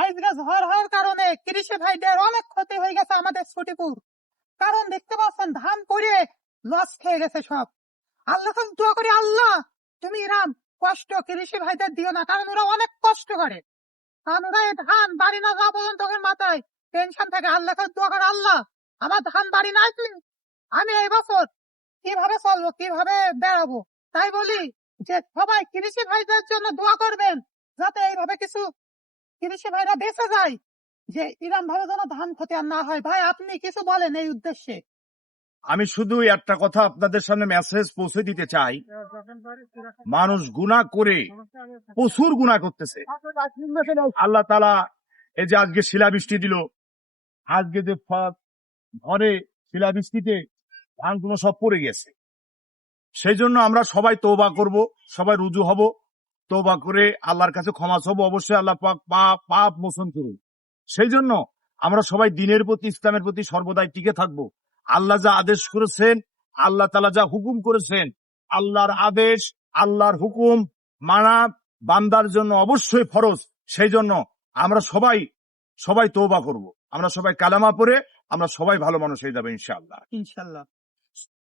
আজকে ঝড় হওয়ার কারণে কৃষি ভাইদের অনেক ক্ষতি হয়ে গেছে আমাদের ছুটিপুর। কারণ দেখতে পাচ্ছেন ধান পড়ে লস খেয়ে গেছে সব। আল্লাহ দোয়া করি, আল্লাহ তুমি এরাম কষ্ট কৃষি ভাইদের দিও না, কারণ ওরা অনেক কষ্ট করে। কারণ ওরা এই ধান বাড়ি না যাওয়া পর্যন্ত ওদের মাথায় টেনশন থাকে। আল্লাহ দোয়া করে, আল্লাহ আমার ধান বাড়ি না আসলে আমি এই বছর কিভাবে চলবো, কিভাবে বেড়াবো। তাই বলি যে সবাই কৃষি ভাইদের জন্য দোয়া করবেন, যাতে এইভাবে কিছু কৃষি ভাইরা বেঁচে যায়, যে এরকম ভাবে যেন ধান ক্ষতি আর না হয়। ভাই আপনি কিছু বলেন এই উদ্দেশ্যে। আমি শুধু একটা কথা আপনাদের সামনে মেসেজ পৌঁছে দিতে চাই। মানুষ গুনাহ করে প্রচুর গুনাহ করতেছে। আল্লাহ তাআলা এই যে আজকে শিলাবৃষ্টি দিল, আজকে যে ঘরে শিলাবৃষ্টিতে ধানগুলো সব পড়ে গেছে। সেই জন্য আমরা সবাই তওবা করব, সবাই রুজু হব, তওবা করে আল্লাহর কাছে ক্ষমা চাইব। অবশ্যই আল্লাহ পাক পাপ মোচন করুন। সেই জন্য আমরা সবাই দ্বীনের প্রতি, ইসলামের প্রতি সর্বদাই টিকে থাকবো। আল্লাহ যা আদেশ করেছেন, আল্লাহ তাআলা যা হুকুম করেছেন, আল্লাহর আদেশ, আল্লাহর হুকুম মানা বান্দার জন্য অবশ্যই ফরজ। সেই জন্য আমরা সবাই তওবা করব। আমরা সবাই কালেমা পড়ে আমরা সবাই ভালো মানুষ হয়ে যাবে ইনশাআল্লাহ। ইনশাল্লাহ।